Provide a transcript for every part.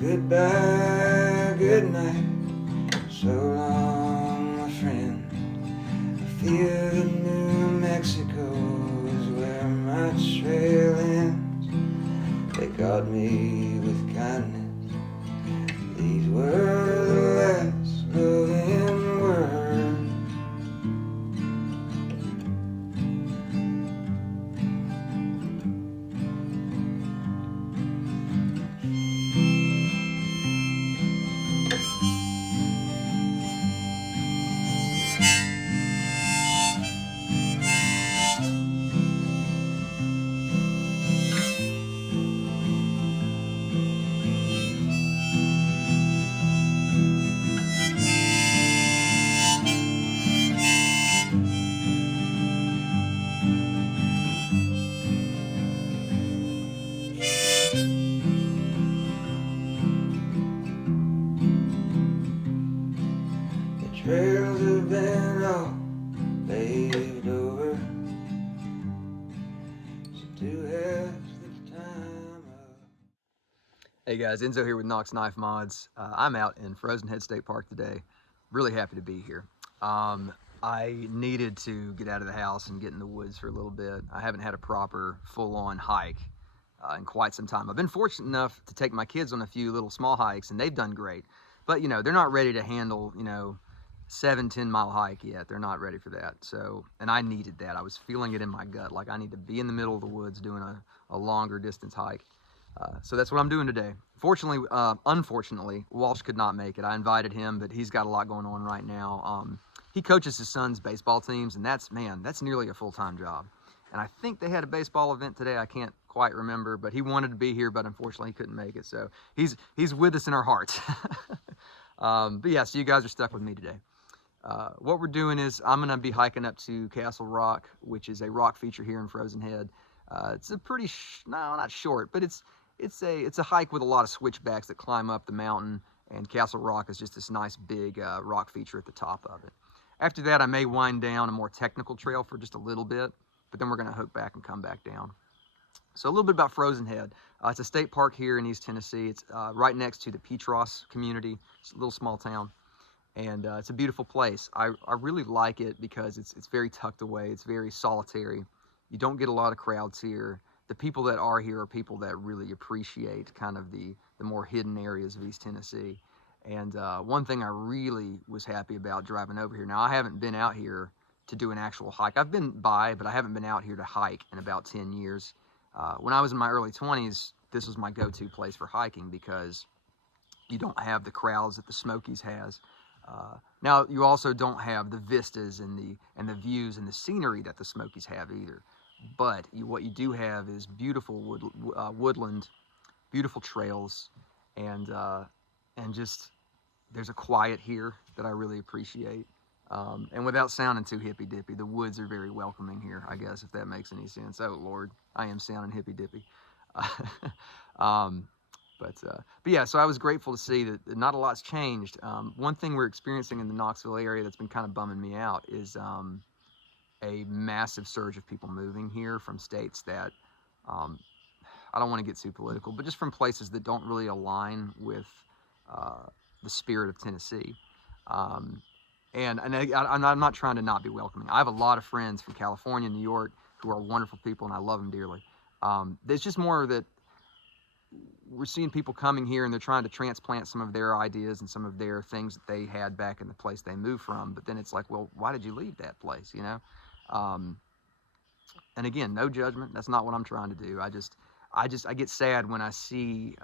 Goodbye, good night, so long, my friend. I fear that New Mexico is where my trail ends. They got me with kindness. These were the last loving words. Trails have been all paved over, so do have the time of... Hey guys, Enzo here with Knox Knife Mods. I'm out in Frozen Head State Park today. Really happy to be here. I needed to get out of the house and get in the woods for a little bit. I haven't had a proper full-on hike in quite some time. I've been fortunate enough to take my kids on a few little small hikes and they've done great. But you know, they're not ready to handle, 7-10 mile hike yet. They're not ready for that. So, and I needed that. I was feeling it in my gut. Like I need to be in the middle of the woods doing a longer distance hike. So that's what I'm doing today. Unfortunately, Walsh could not make it. I invited him, but he's got a lot going on right now. He coaches his son's baseball teams, and that's nearly a full-time job. And I think they had a baseball event today. I can't quite remember, but he wanted to be here, but unfortunately he couldn't make it. So he's with us in our hearts. But yeah, so you guys are stuck with me today. What we're doing is I'm going to be hiking up to Castle Rock, which is a rock feature here in Frozen Head. It's a pretty, not short, but it's a hike with a lot of switchbacks that climb up the mountain, and Castle Rock is just this nice big rock feature at the top of it. After that, I may wind down a more technical trail for just a little bit, but then we're going to hook back and come back down. So a little bit about Frozen Head. It's a state park here in East Tennessee. It's right next to the Petros community. It's a little small town. And it's a beautiful place. I really like it because it's very tucked away. It's very solitary. You don't get a lot of crowds here. The people that are here are people that really appreciate kind of the more hidden areas of East Tennessee. And one thing I really was happy about driving over here. Now, I haven't been out here to do an actual hike. I've been by, but I haven't been out here to hike in about 10 years. When I was in my early 20s, this was my go-to place for hiking because you don't have the crowds that the Smokies has. Now, you also don't have the vistas and the views and the scenery that the Smokies have either. But what you do have is beautiful woodland, beautiful trails, and just there's a quiet here that I really appreciate. And without sounding too hippy-dippy, the woods are very welcoming here, I guess, if that makes any sense. Oh, Lord, I am sounding hippy-dippy. But yeah, so I was grateful to see that not a lot's changed. One thing we're experiencing in the Knoxville area that's been kind of bumming me out is a massive surge of people moving here from states that, I don't want to get too political, but just from places that don't really align with the spirit of Tennessee. And I'm not trying to not be welcoming. I have a lot of friends from California, New York, who are wonderful people, and I love them dearly. There's just more that we're seeing people coming here and they're trying to transplant some of their ideas and some of their things that they had back in the place they moved from. But then it's like, well, why did you leave that place, And again, no judgment. That's not what I'm trying to do. I get sad when I see,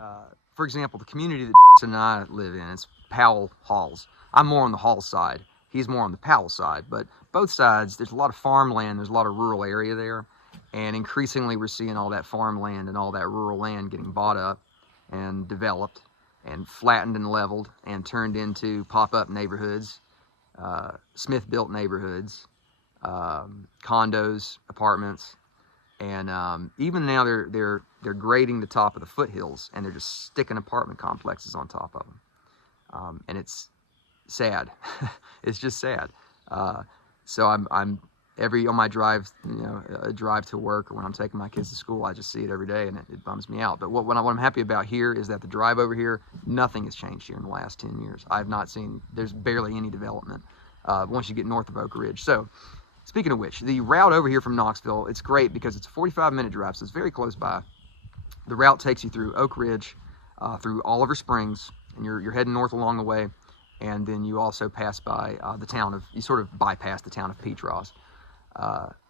for example, the community that and I live in, it's Powell Halls. I'm more on the Hall side. He's more on the Powell side. But both sides, there's a lot of farmland. There's a lot of rural area there. And increasingly, we're seeing all that farmland and all that rural land getting bought up and developed and flattened and leveled and turned into pop-up neighborhoods, Smith-built neighborhoods, condos, apartments, and even now they're grading the top of the foothills and they're just sticking apartment complexes on top of them, and it's sad. It's just sad. So I'm on my drive, a drive to work, or when I'm taking my kids to school, I just see it every day, and it bums me out. But what I'm happy about here is that the drive over here, nothing has changed here in the last 10 years. I've not seen, there's barely any development once you get north of Oak Ridge. So speaking of which, the route over here from Knoxville, it's great because it's a 45-minute drive, so it's very close by. The route takes you through Oak Ridge, through Oliver Springs, and you're heading north along the way, and then you also pass by you sort of bypass the town of Petros.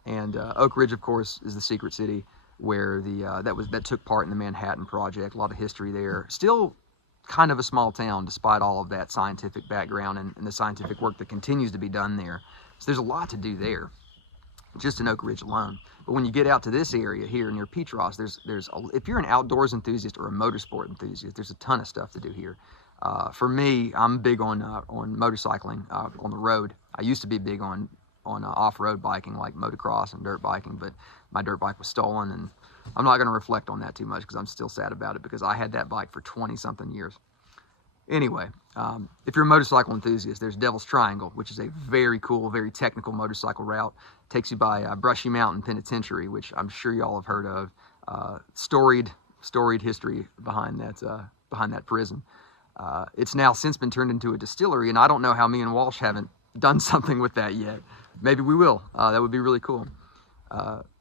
And Oak Ridge, of course, is the secret city where that took part in the Manhattan Project. A lot of history there. Still kind of a small town, despite all of that scientific background and the scientific work that continues to be done there. So there's a lot to do there, just in Oak Ridge alone. But when you get out to this area here near Petros, if you're an outdoors enthusiast or a motorsport enthusiast, there's a ton of stuff to do here. For me, I'm big on motorcycling on the road. I used to be big on off-road biking, like motocross and dirt biking, but my dirt bike was stolen, and I'm not going to reflect on that too much because I'm still sad about it, because I had that bike for 20-something years. Anyway, if you're a motorcycle enthusiast, there's Devil's Triangle, which is a very cool, very technical motorcycle route. Takes you by Brushy Mountain Penitentiary, which I'm sure y'all have heard of. Storied history behind that prison. It's now since been turned into a distillery, and I don't know how me and Walsh haven't done something with that yet. Maybe we will. That would be really cool.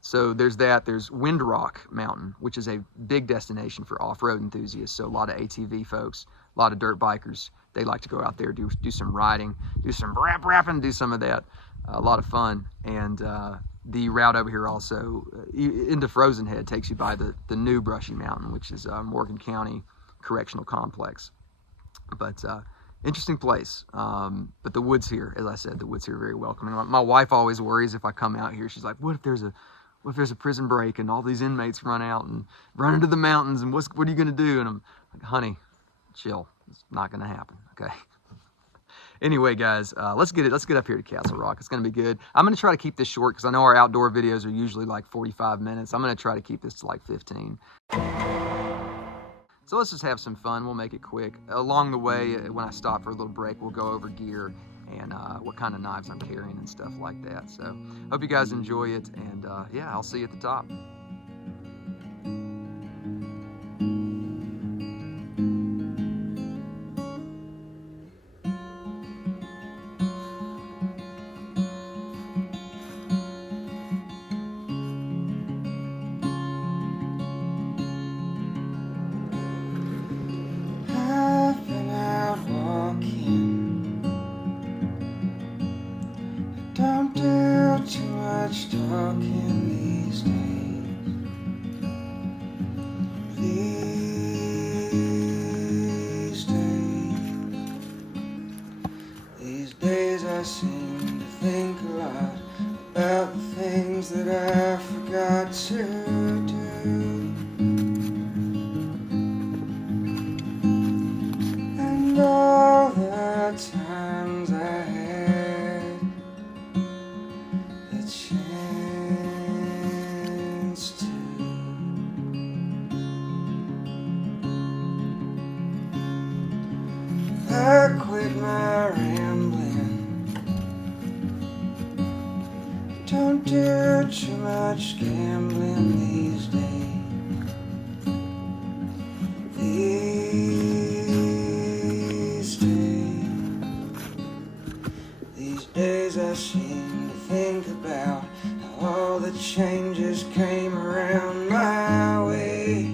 So there's that. There's Windrock Mountain, which is a big destination for off-road enthusiasts. So a lot of ATV folks, a lot of dirt bikers, they like to go out there, do some riding, do some rapping, do some of that. A lot of fun. And the route over here also into Frozen Head takes you by the new Brushy Mountain, which is Morgan County Correctional Complex. But interesting place. But the woods here, as I said, the woods here are very welcoming. My wife always worries if I come out here. She's like, what if there's a prison break and all these inmates run out and run into the mountains, and what are you going to do? And I'm like, honey, chill. It's not going to happen. Okay. Anyway, guys, let's get up here to Castle Rock. It's going to be good. I'm going to try to keep this short because I know our outdoor videos are usually like 45 minutes. I'm going to try to keep this to like 15. So let's just have some fun. We'll make it quick. Along the way, when I stop for a little break, we'll go over gear and what kind of knives I'm carrying and stuff like that. So hope you guys enjoy it, and yeah, I'll see you at the top. I seem to think a lot about the things that I forgot to do, and all the times I had the chance to. I quit my rambling. Don't do too much gambling these days. These days I seem to think about how all the changes came around my way.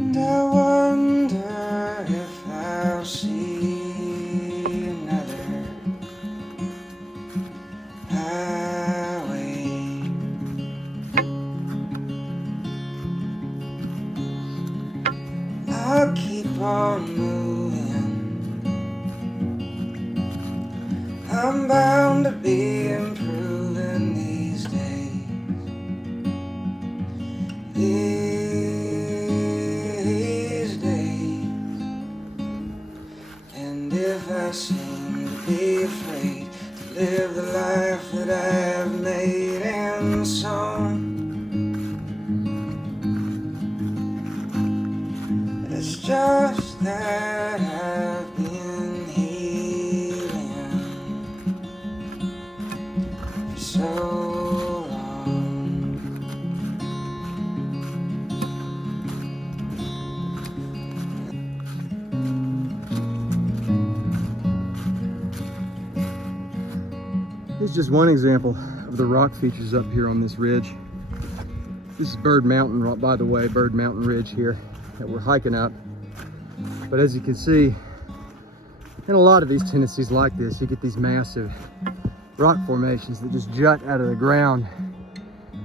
And I wonder if I'll see I'll keep on moving. I'm bound to be improving these days. These days. And if I seem to be afraid to live the life that I have made and sown, it's just that I've been healing long. Here's just one example of the rock features up here on this ridge. This is Bird Mountain, right by the way, Bird Mountain Ridge here that we're hiking up. But as you can see, in a lot of these tendencies like this, you get these massive rock formations that just jut out of the ground.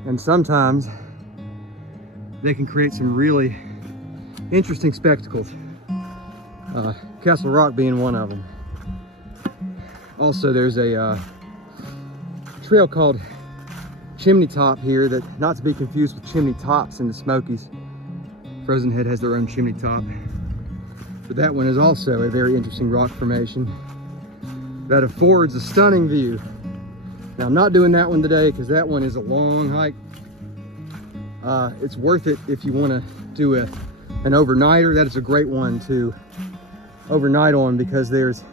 And sometimes they can create some really interesting spectacles. Castle Rock being one of them. Also, there's a trail called Chimney Top here, that not to be confused with Chimney Tops in the Smokies. Frozen Head has their own Chimney Top. But that one is also a very interesting rock formation that affords a stunning view. Now, I'm not doing that one today because that one is a long hike. It's worth it if you want to do an overnighter. That is a great one to overnight on because there's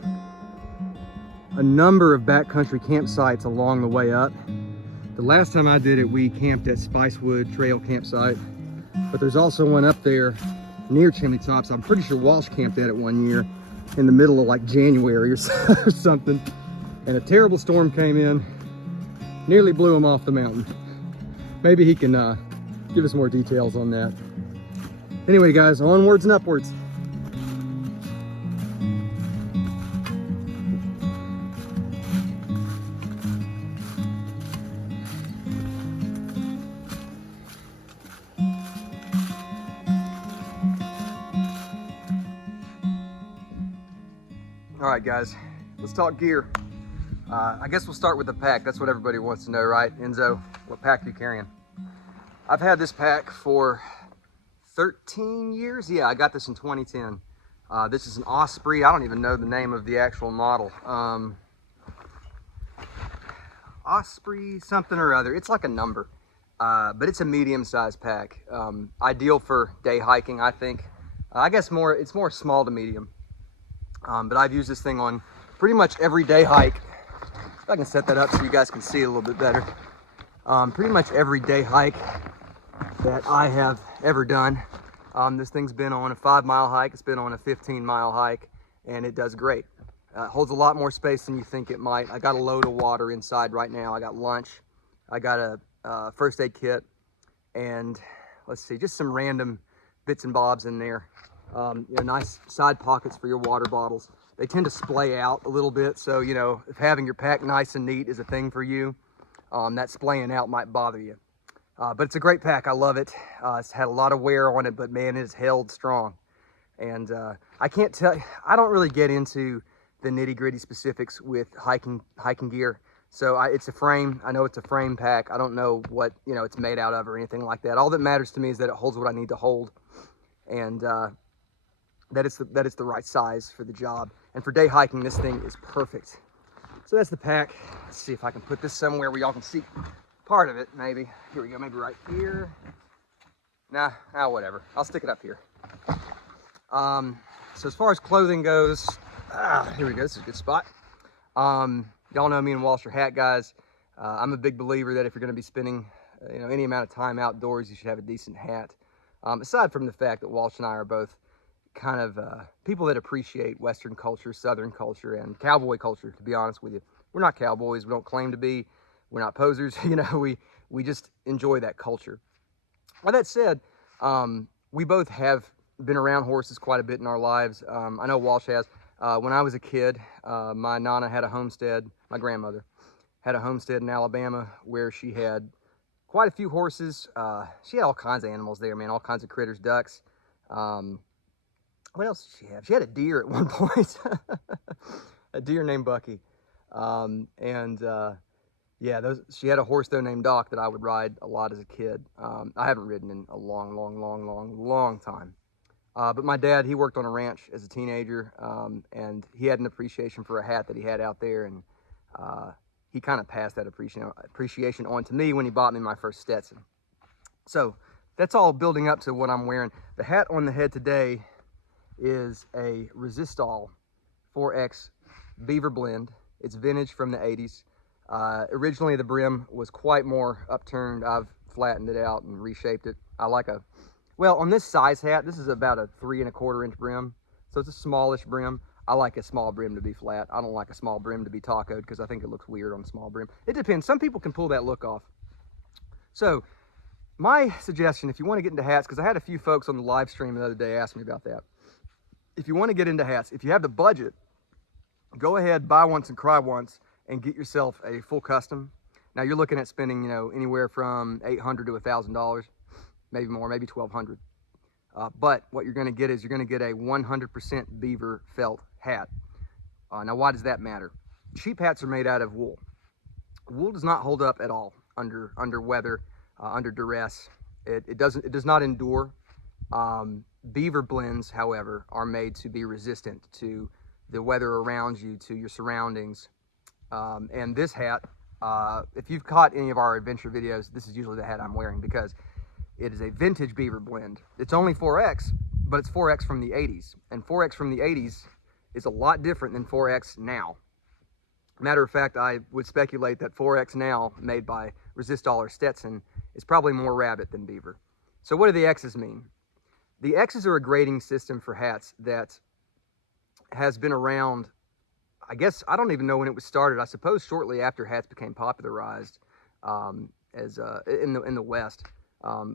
a number of backcountry campsites along the way up. The last time I did it, we camped at Spicewood Trail campsite, but there's also one up there near Chimney Tops. I'm pretty sure Walsh camped at it one year in the middle of like January or something, and a terrible storm came in, nearly blew him off the mountain. Maybe he can give us more details on that. Anyway, guys, onwards and upwards. All right, guys, let's talk gear. I guess we'll start with the pack. That's what everybody wants to know, right? Enzo, what pack are you carrying? I've had this pack for 13 years. Yeah, I got this in 2010. This is an Osprey. I don't even know the name of the actual model. Osprey something or other. It's like a number, but it's a medium-sized pack. Ideal for day hiking, I think. I guess it's more small to medium. But I've used this thing on pretty much every day hike. If I can set that up so you guys can see it a little bit better. Pretty much every day hike that I have ever done. This thing's been on a 5-mile hike, it's been on a 15-mile hike, and it does great. It holds a lot more space than you think it might. I got a load of water inside right now. I got lunch, I got a first aid kit, and let's see, just some random bits and bobs in there. Nice side pockets for your water bottles. They tend to splay out a little bit, so if having your pack nice and neat is a thing for you, that splaying out might bother you. But it's a great pack. I love it. It's had a lot of wear on it, but man, it's held strong. And I can't tell, I don't really get into the nitty-gritty specifics with hiking gear. So it's a frame. I know it's a frame pack. I don't know what it's made out of or anything like that. All that matters to me is that it holds what I need to hold, and that it's the right size for the job. And for day hiking, this thing is perfect. So that's the pack. Let's see if I can put this somewhere where y'all can see part of it, maybe. Here we go, maybe right here. Nah, whatever. I'll stick it up here. So as far as clothing goes, here we go, this is a good spot. Y'all know me and Walsh are hat guys. I'm a big believer that if you're gonna be spending any amount of time outdoors, you should have a decent hat. Aside from the fact that Walsh and I are both kind of people that appreciate Western culture, Southern culture, and cowboy culture, to be honest with you. We're not cowboys, we don't claim to be, we're not posers, we just enjoy that culture. Well, that said, we both have been around horses quite a bit in our lives. I know Walsh has. When I was a kid, my Nana had a homestead, my grandmother had a homestead in Alabama where she had quite a few horses. She had all kinds of animals there, man, all kinds of critters, ducks. What else did she have? She had a deer at one point, a deer named Bucky. Yeah, she had a horse though named Doc that I would ride a lot as a kid. I haven't ridden in a long time. But my dad, he worked on a ranch as a teenager, and he had an appreciation for a hat that he had out there, and he kind of passed that appreciation on to me when he bought me my first Stetson. So that's all building up to what I'm wearing. The hat on the head today is a Resistol 4X Beaver blend. It's vintage from the 80s. Originally the brim was quite more upturned. I've flattened it out and reshaped it. I like well, on this size hat, this is about a 3 1/4 inch brim. So it's a smallish brim. I like a small brim to be flat. I don't like a small brim to be tacoed because I think it looks weird on a small brim. It depends. Some people can pull that look off. So my suggestion, if you want to get into hats, because I had a few folks on the live stream the other day ask me about that. If you want to get into hats, if you have the budget, go ahead, buy once and cry once, and get yourself a full custom. Now you're looking at spending, you know, anywhere from $800 to $1,000, maybe more, maybe $1,200. But what you're going to get is you're going to get a 100% beaver felt hat. Now, why does that matter? Cheap hats are made out of wool. Wool does not hold up at all under weather, under duress. It does not endure. Beaver blends, however, are made to be resistant to the weather around you, to your surroundings. And this hat, if you've caught any of our adventure videos, this is usually the hat I'm wearing because it is a vintage beaver blend. It's only 4X, but it's 4X from the 80s. And 4X from the 80s is a lot different than 4X now. Matter of fact, I would speculate that 4X now, made by Resistol or Stetson, is probably more rabbit than beaver. So what do the X's mean? The X's are a grading system for hats that has been around, I guess, I don't even know when it was started. I suppose shortly after hats became popularized in the West.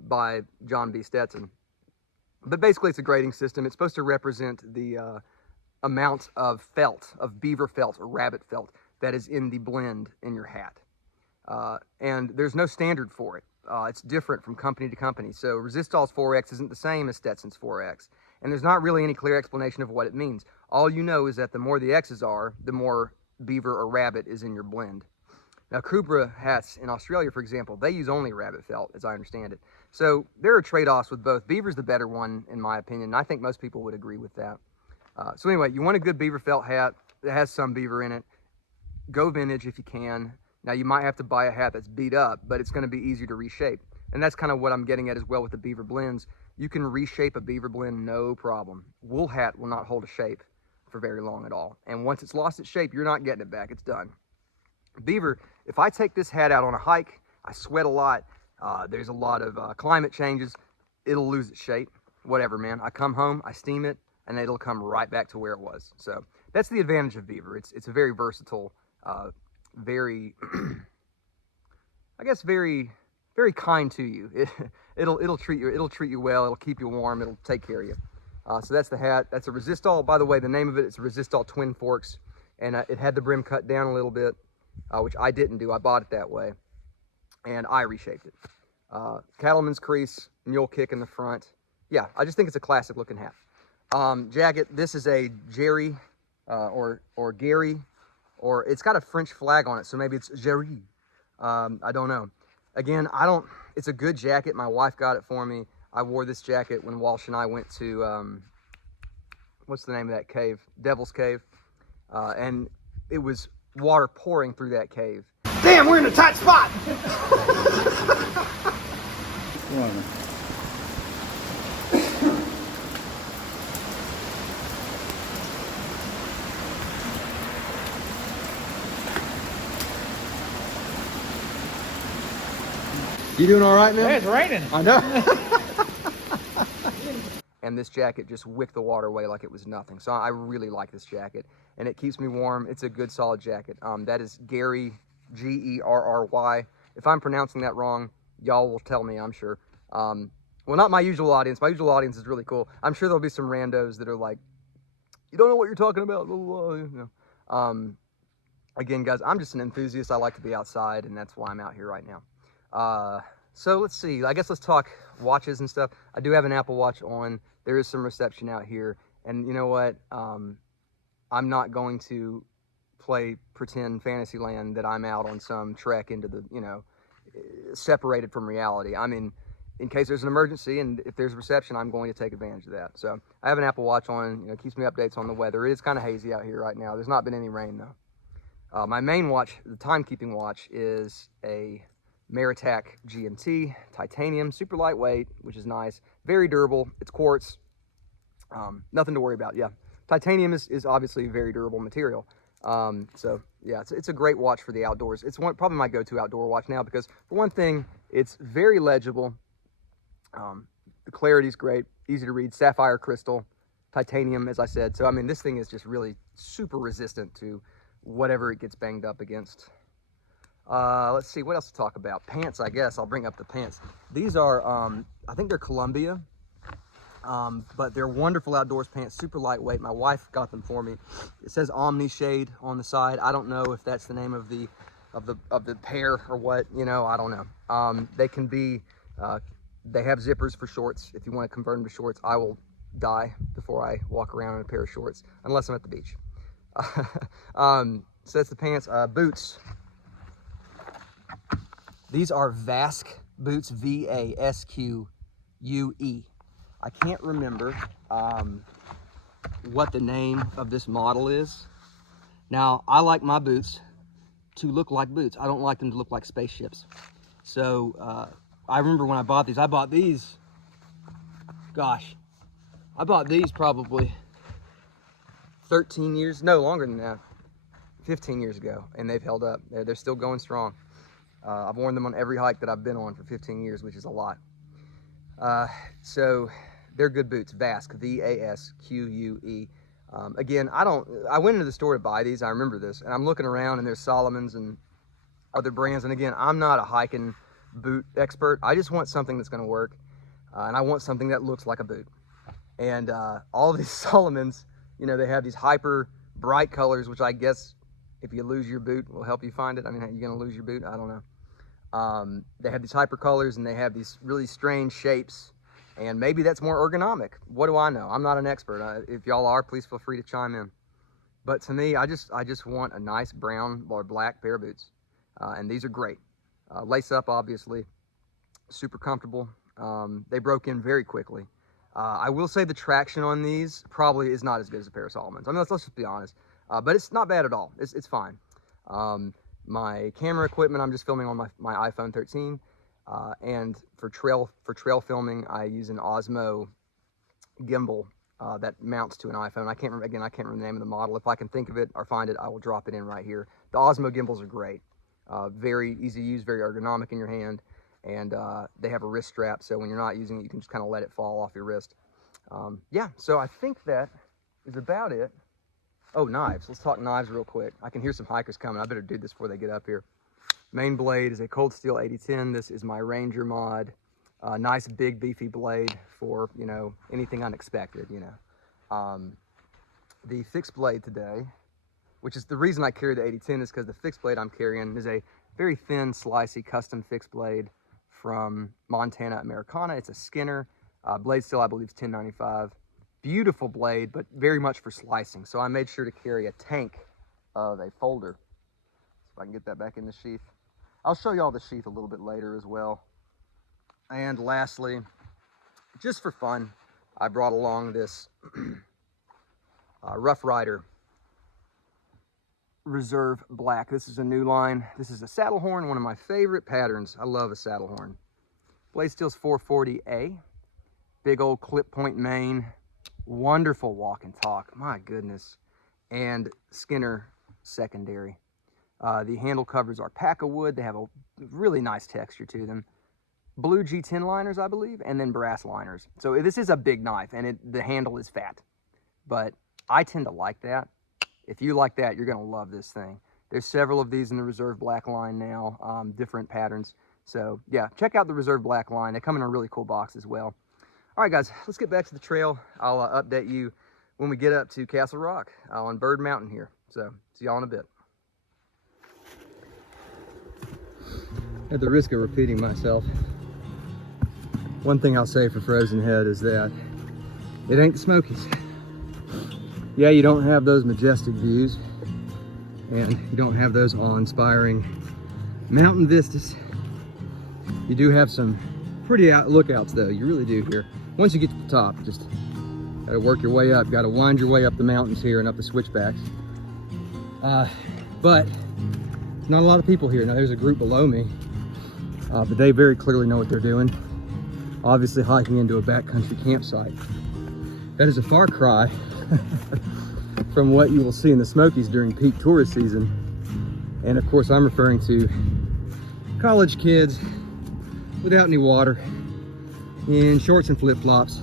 By John B. Stetson. But basically it's a grading system. It's supposed to represent the amount of felt, of beaver felt or rabbit felt that is in the blend in your hat. And there's no standard for it. It's different from company to company. So Resistol's 4X isn't the same as Stetson's 4X. And there's not really any clear explanation of what it means. All you know is that the more the X's are, the more beaver or rabbit is in your blend. Now, Kubra hats in Australia, for example, they use only rabbit felt, as I understand it. So there are trade-offs with both. Beaver's the better one, in my opinion, and I think most people would agree with that. So anyway, you want a good beaver felt hat that has some beaver in it. Go vintage if you can. Now, you might have to buy a hat that's beat up, but it's going to be easier to reshape. And that's kind of what I'm getting at as well with the beaver blends. You can reshape a beaver blend, no problem. Wool hat will not hold a shape for very long at all. And once it's lost its shape, you're not getting it back. It's done. Beaver, if I take this hat out on a hike, I sweat a lot, there's a lot of climate changes, it'll lose its shape, whatever, man. I come home, I steam it, and it'll come right back to where it was. So that's the advantage of beaver. It's a very versatile, very, I guess, very kind to you. It'll treat you well, it'll keep you warm, it'll take care of you. So that's the hat. That's a Resistol. By the way, the name of it is a Resistol Twin Forks, and it had the brim cut down a little bit. Which I didn't do. I bought it that way, and I reshaped it. Cattleman's crease, mule kick in the front. Yeah, I just think it's a classic looking hat. Jacket, this is a Jerry or Gary, or it's got a French flag on it, so maybe it's Jerry. I don't know. Again, it's a good jacket. My wife got it for me. I wore this jacket when Walsh and I went to, what's the name of that cave? Devil's Cave. And it was water pouring through that cave. Damn, we're in a tight spot. You doing all right, man? Yeah, it's raining. I know. And this jacket just wicked the water away like it was nothing. So I really like this jacket, and it keeps me warm. It's a good, solid jacket. That is Gary, Gerry. If I'm pronouncing that wrong, y'all will tell me, I'm sure. Well, not my usual audience. My usual audience is really cool. I'm sure there'll be some randos that are like, you don't know what you're talking about. Blah, blah, blah. You know. Again, guys, I'm just an enthusiast. I like to be outside, and that's why I'm out here right now. So let's see. I guess let's talk watches and stuff. I do have an Apple Watch on. There is some reception out here. And you know what? I'm not going to play pretend Fantasyland that I'm out on some trek into the, you know, separated from reality. I mean, in case there's an emergency and if there's reception, I'm going to take advantage of that. So I have an Apple Watch on, you know, keeps me updates on the weather. It is kind of hazy out here right now. There's not been any rain though. My main watch, the timekeeping watch, is a Meritac GMT, titanium, super lightweight, which is nice, very durable. It's quartz, nothing to worry about. Yeah, titanium is obviously a very durable material. So yeah, it's a great watch for the outdoors. It's probably my go-to outdoor watch now because for one thing, it's very legible. The clarity's great, easy to read, sapphire crystal, titanium, as I said. So I mean, this thing is just really super resistant to whatever it gets banged up against. Let's see, what else to talk about? Pants, I guess. I'll bring up the pants. These are, I think they're Columbia, but they're wonderful outdoors pants, super lightweight. My wife got them for me. It says Omni Shade on the side. I don't know if that's the name of the pair or what, you know, I don't know. They can be, they have zippers for shorts. If you want to convert them to shorts, I will die before I walk around in a pair of shorts, unless I'm at the beach. So that's the pants. Boots. These are Vasque boots, Vasque. I can't remember what the name of this model is. Now, I like my boots to look like boots. I don't like them to look like spaceships. So I remember when I bought these, gosh, I bought these probably 13 years, no, longer than that, 15 years ago, and they've held up. They're still going strong. I've worn them on every hike that I've been on for 15 years, which is a lot. So they're good boots, Vasque, Vasque. Again, I went into the store to buy these, I remember this, and I'm looking around and there's Solomon's and other brands, and again, I'm not a hiking boot expert. I just want something that's gonna work, and I want something that looks like a boot. And all of these Solomon's, you know, they have these hyper bright colors, which I guess if you lose your boot will help you find it. I mean, are you gonna lose your boot? I don't know. They have these hyper colors and they have these really strange shapes, and maybe that's more ergonomic. What do I know? I'm not an expert. If y'all are, please feel free to chime in. But to me, I just want a nice brown or black pair of boots, and these are great. Lace up, obviously, super comfortable. They broke in very quickly. I will say the traction on these probably is not as good as a pair of Solomon's. I mean, let's just be honest. But it's not bad at all. It's fine. My camera equipment, I'm just filming on my iPhone 13. And for trail filming, I use an Osmo gimbal that mounts to an iPhone. I can't remember the name of the model. If I can think of it or find it, I will drop it in right here. The Osmo gimbals are great. Very easy to use, very ergonomic in your hand. And they have a wrist strap, so when you're not using it, you can just kind of let it fall off your wrist. Yeah, so I think that is about it. Oh, knives. Let's talk knives real quick. I can hear some hikers coming. I better do this before they get up here. Main blade is a Cold Steel 8010. This is my Ranger mod. Nice, big, beefy blade for, you know, anything unexpected, you know. The fixed blade today, which is the reason I carry the 8010, is because the fixed blade I'm carrying is a very thin, slicey, custom fixed blade from Montana Americana. It's a Skinner. Blade steel, I believe, is $10.95. Beautiful blade, but very much for slicing. So I made sure to carry a tank of a folder. See if I can get that back in the sheath. I'll show you all the sheath a little bit later as well. And lastly, just for fun, I brought along this Rough Rider Reserve Black. This is a new line. This is a saddle horn, one of my favorite patterns. I love a saddle horn. Blade steel's 440A. Big old clip point main. Wonderful walk and talk, my goodness. And Skinner secondary. The handle covers are pack of wood. They have a really nice texture to them. Blue G10 liners, I believe, and then brass liners. So this is a big knife, and the handle is fat. But I tend to like that. If you like that, you're gonna love this thing. There's several of these in the Reserve Black line now, different patterns. So yeah, check out the Reserve Black line. They come in a really cool box as well. All right, guys, let's get back to the trail. I'll update you when we get up to Castle Rock on Bird Mountain here. So see y'all in a bit. At the risk of repeating myself, one thing I'll say for Frozen Head is that it ain't the Smokies. Yeah, you don't have those majestic views, and you don't have those awe-inspiring mountain vistas. You do have some pretty lookouts, though. You really do here. Once you get to the top, just gotta work your way up. Gotta wind your way up the mountains here and up the switchbacks. But not a lot of people here. Now there's a group below me, but they very clearly know what they're doing. Obviously hiking into a backcountry campsite. That is a far cry from what you will see in the Smokies during peak tourist season. And of course, I'm referring to college kids without any water, in shorts and flip-flops,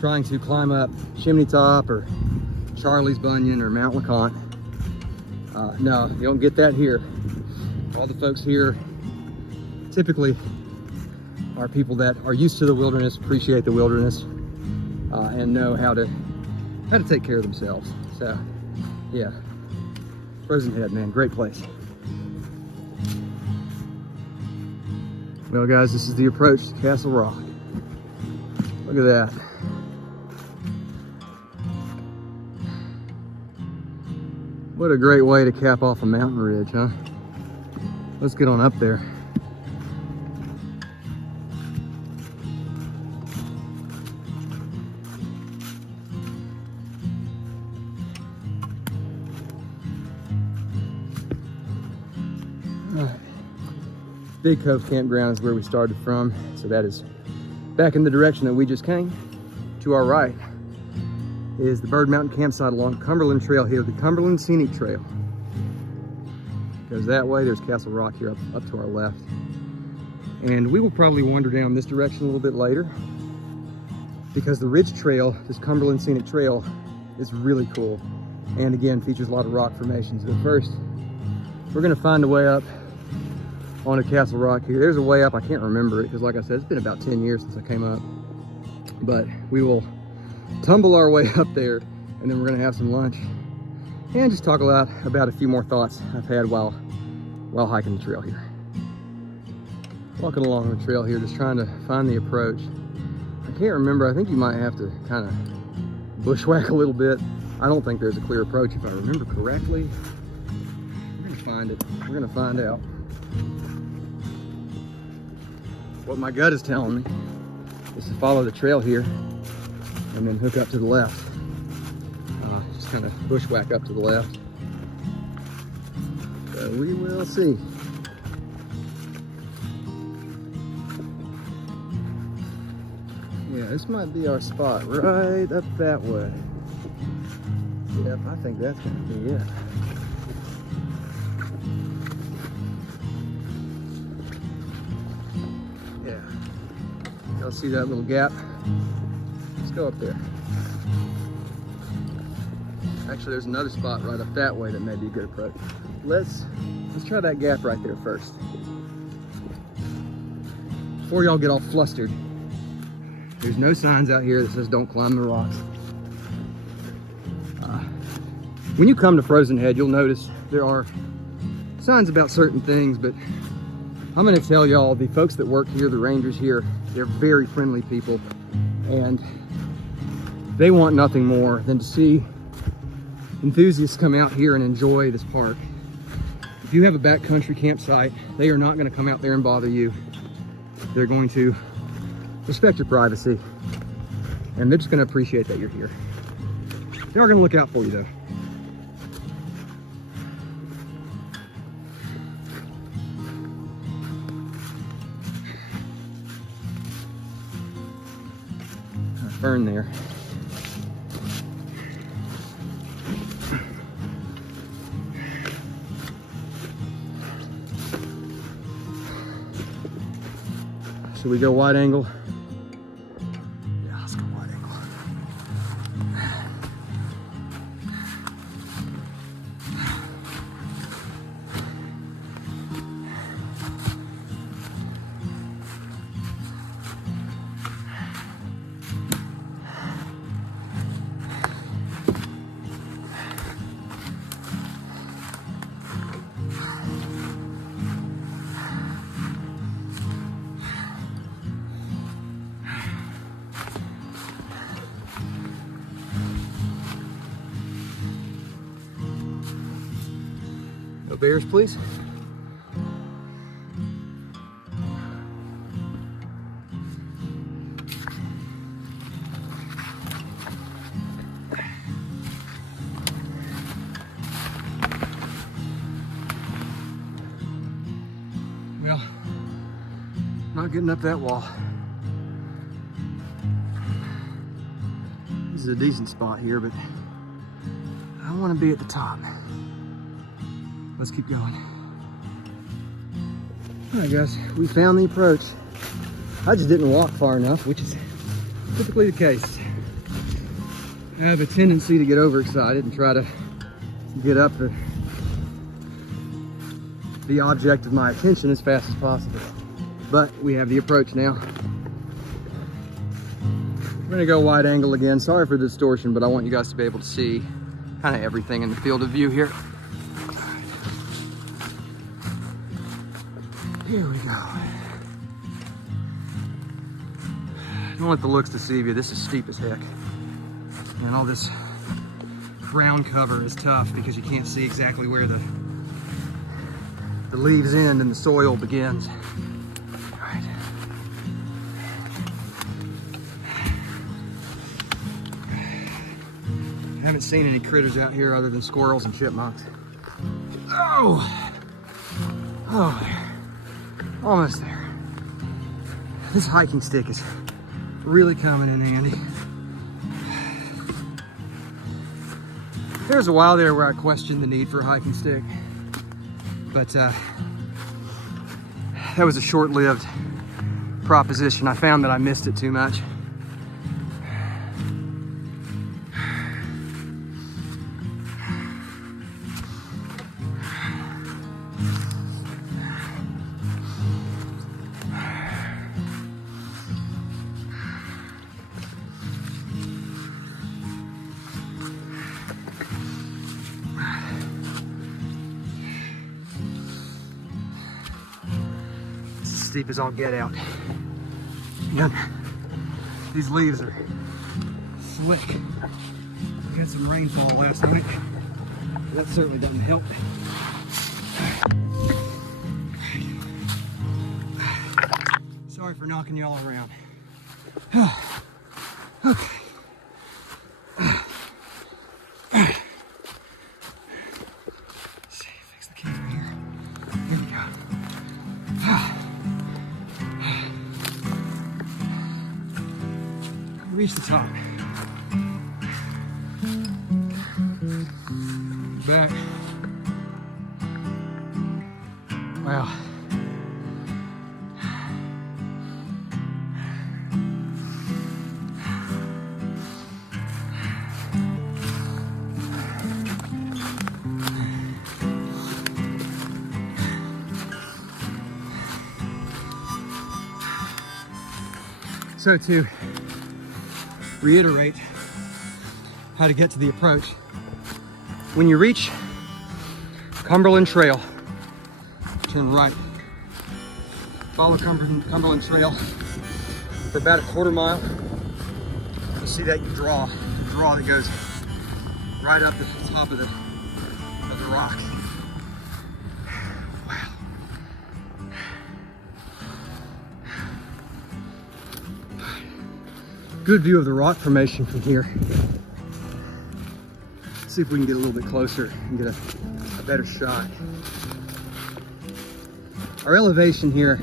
trying to climb up Chimney Top or Charlie's Bunyan or Mount LeConte. No, you don't get that here. All the folks here typically are people that are used to the wilderness, appreciate the wilderness, and know how to take care of themselves. So, yeah, Frozen Head, man, great place. Well, guys, this is the approach to Castle Rock. Look at that. What a great way to cap off a mountain ridge, huh? Let's get on up there. All right. Big Cove Campground is where we started from, so that is back in the direction that we just came. To our right is the Bird Mountain campsite along Cumberland Trail here, the Cumberland Scenic Trail. Goes that way. There's Castle Rock here up to our left. And we will probably wander down this direction a little bit later, because the Ridge Trail, this Cumberland Scenic Trail, is really cool. And again, features a lot of rock formations. But first, we're gonna find a way up onto Castle Rock here. There's a way up, I can't remember it, because like I said, it's been about 10 years since I came up. But we will tumble our way up there, and then we're gonna have some lunch and just talk about a few more thoughts I've had while hiking the trail here. Walking along the trail here, just trying to find the approach. I can't remember, I think you might have to kind of bushwhack a little bit. I don't think there's a clear approach if I remember correctly. We're gonna find it, we're gonna find out. What my gut is telling me is to follow the trail here and then hook up to the left. Just kind of bushwhack up to the left. So we will see. Yeah, this might be our spot, right up that way. Yep, I think that's gonna be it. Yeah. Y'all see that little gap? Let's go up there. Actually, there's another spot right up that way that may be a good approach. Let's try that gap right there first. Before y'all get all flustered, there's no signs out here that says don't climb the rocks. When you come to Frozen Head, you'll notice there are signs about certain things, but I'm gonna tell y'all, the folks that work here, the rangers here, they're very friendly people, and they want nothing more than to see enthusiasts come out here and enjoy this park. If you have a backcountry campsite, they are not going to come out there and bother you. They're going to respect your privacy, and they're just going to appreciate that you're here. They are going to look out for you though. Fern there. Should we go wide angle? Yeah, let's go wide angle. No bears, please. Well, not getting up that wall. This is a decent spot here, but I want to be at the top. Let's keep going. All right, guys, we found the approach. I just didn't walk far enough, which is typically the case. I have a tendency to get overexcited and try to get up to the object of my attention as fast as possible. But we have the approach now. We're gonna go wide angle again. Sorry for the distortion, but I want you guys to be able to see kind of everything in the field of view here. Here we go. Don't let the looks deceive you. This is steep as heck. And all this ground cover is tough because you can't see exactly where the leaves end and the soil begins. All right. I haven't seen any critters out here other than squirrels and chipmunks. Oh! Oh, there. Almost there. This hiking stick is really coming in handy. There was a while there where I questioned the need for a hiking stick, but that was a short-lived proposition. I found that I missed it too much. Steep as all get out. And these leaves are slick. We had some rainfall last night. That certainly doesn't help. Sorry for knocking you all around. Okay. Let's see, fix the camera here. Here we go. Reach the top. Back. Wow. So to reiterate how to get to the approach, when you reach Cumberland Trail, turn right. Follow Cumberland Trail for about a quarter mile. You'll see that draw that goes right up the top of the rock. Wow. Good view of the rock formation from here. Let's see if we can get a little bit closer and get a better shot. Our elevation here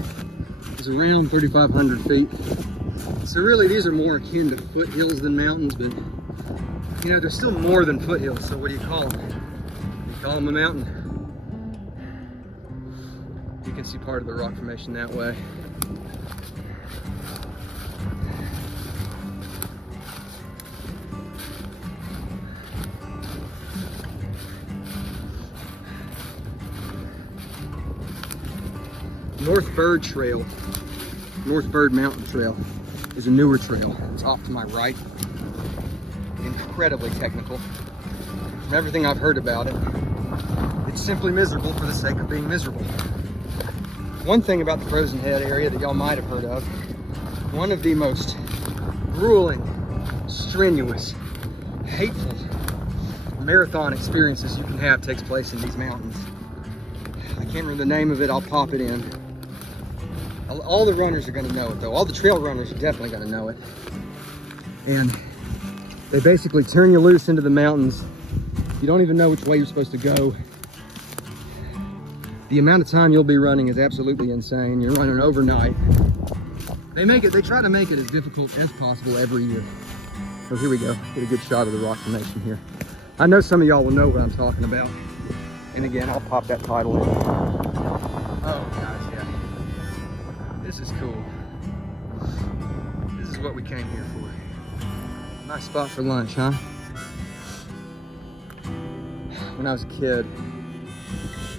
is around 3,500 feet. So really these are more akin to foothills than mountains, but you know, they're still more than foothills. So what do you call them? You call them a mountain. You can see part of the rock formation that way. North Bird Mountain Trail is a newer trail. It's off to my right. Incredibly technical. From everything I've heard about it, it's simply miserable for the sake of being miserable. One thing about the Frozen Head area that y'all might have heard of, one of the most grueling, strenuous, hateful marathon experiences you can have takes place in these mountains. I can't remember the name of it, I'll pop it in. All the runners are going to know it though. All the trail runners are definitely going to know it. And they basically turn you loose into the mountains. You don't even know which way you're supposed to go. The amount of time you'll be running is absolutely insane. You're running overnight. They try to make it as difficult as possible every year. So here we go. Get a good shot of the rock formation here. I know some of y'all will know what I'm talking about. And again, I'll pop that title in. Oh, guys, yeah. This is cool. This is what we came here for. Nice spot for lunch, huh? When I was a kid,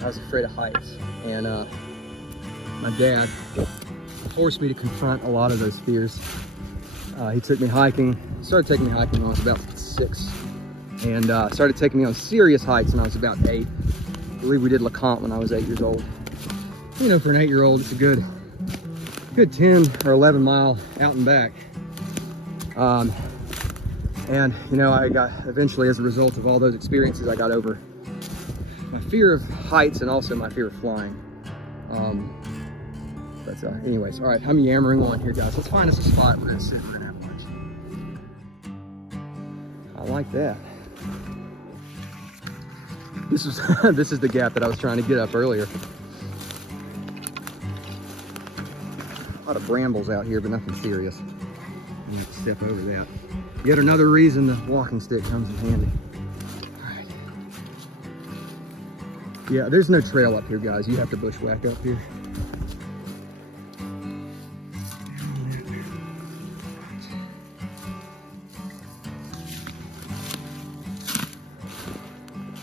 I was afraid of heights. And my dad forced me to confront a lot of those fears. He took me hiking, started taking me hiking when I was about 6. And started taking me on serious hikes when I was about 8. I believe we did LeConte when I was 8 years old. You know, for an 8-year-old, it's a good 10 or 11 mile out and back. And you know, I got eventually, as a result of all those experiences, I got over my fear of heights and also my fear of flying. Anyways, all right, I'm yammering on here, guys. Let's find us a spot. We're gonna sit and have lunch. I like that. This is this is the gap that I was trying to get up earlier. A lot of brambles out here, but nothing serious. You need to step over that. Yet another reason the walking stick comes in handy. All right. Yeah, there's no trail up here, guys. You have to bushwhack up here.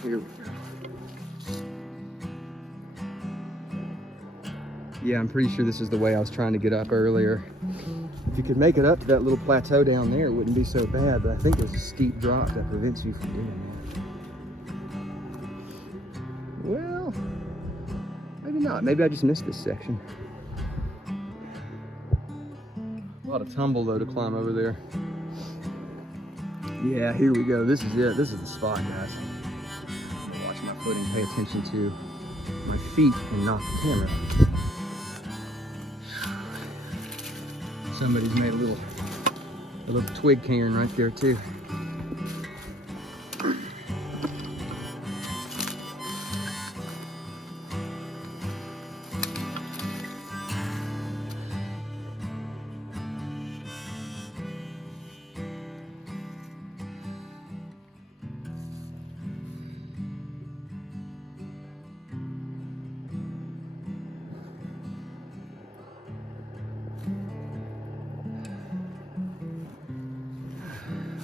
Here we go. Yeah, I'm pretty sure this is the way I was trying to get up earlier. If you could make it up to that little plateau down there, it wouldn't be so bad, but I think there's a steep drop that prevents you from doing that. Well, maybe not. Maybe I just missed this section. A lot of tumble, though, to climb over there. Yeah, here we go. This is it. This is the spot, guys. Watch my footing. Pay attention to my feet and not the camera. Somebody's made a little twig cairn right there too.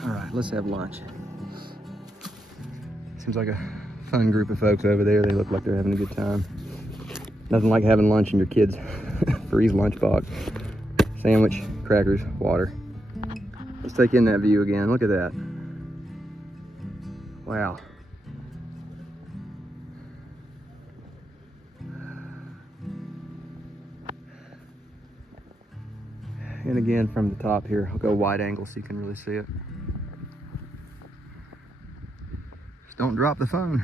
All right, let's have lunch. Seems like a fun group of folks over there. They look like they're having a good time. Nothing like having lunch in your kid's freeze lunchbox. Sandwich, crackers, water. Let's take in that view again. Look at that. Wow. And again, from the top here, I'll go wide angle so you can really see it. Just don't drop the phone.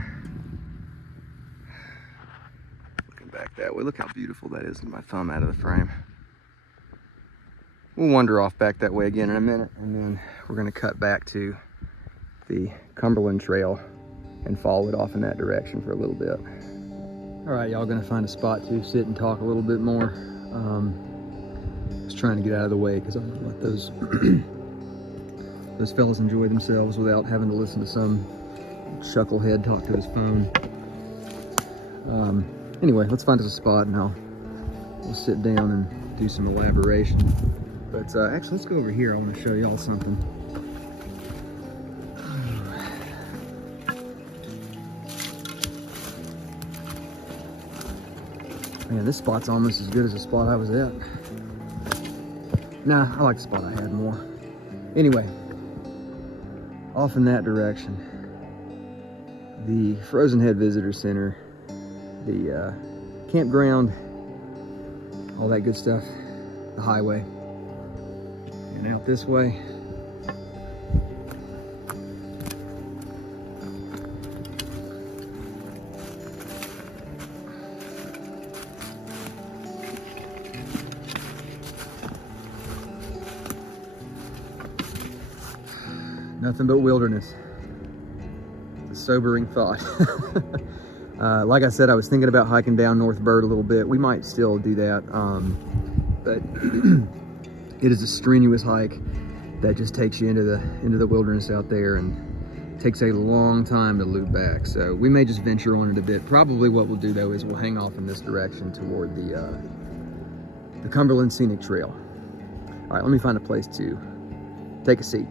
Looking back that way, look how beautiful that is with my thumb out of the frame. We'll wander off back that way again in a minute, and then we're gonna cut back to the Cumberland Trail and follow it off in that direction for a little bit. All right, y'all, gonna find a spot to sit and talk a little bit more. Just trying to get out of the way because I don't let those those fellas enjoy themselves without having to listen to some chucklehead talk to his phone. Anyway, let's find us a spot and we'll sit down and do some elaboration. But actually, let's go over here. I want to show y'all something. Man, this spot's almost as good as the spot I was at. Nah, I like the spot I had more. Anyway, off in that direction, the Frozen Head Visitor Center, the campground, all that good stuff, the highway, and out this way. Nothing but wilderness. It's a sobering thought. Like I said, I was thinking about hiking down North Bird a little bit. We might still do that, but it is a strenuous hike that just takes you into the wilderness out there, and takes a long time to loop back, so we may just venture on it a bit. Probably what we'll do though is we'll hang off in this direction toward the Cumberland Scenic Trail. All right, let me find a place to take a seat.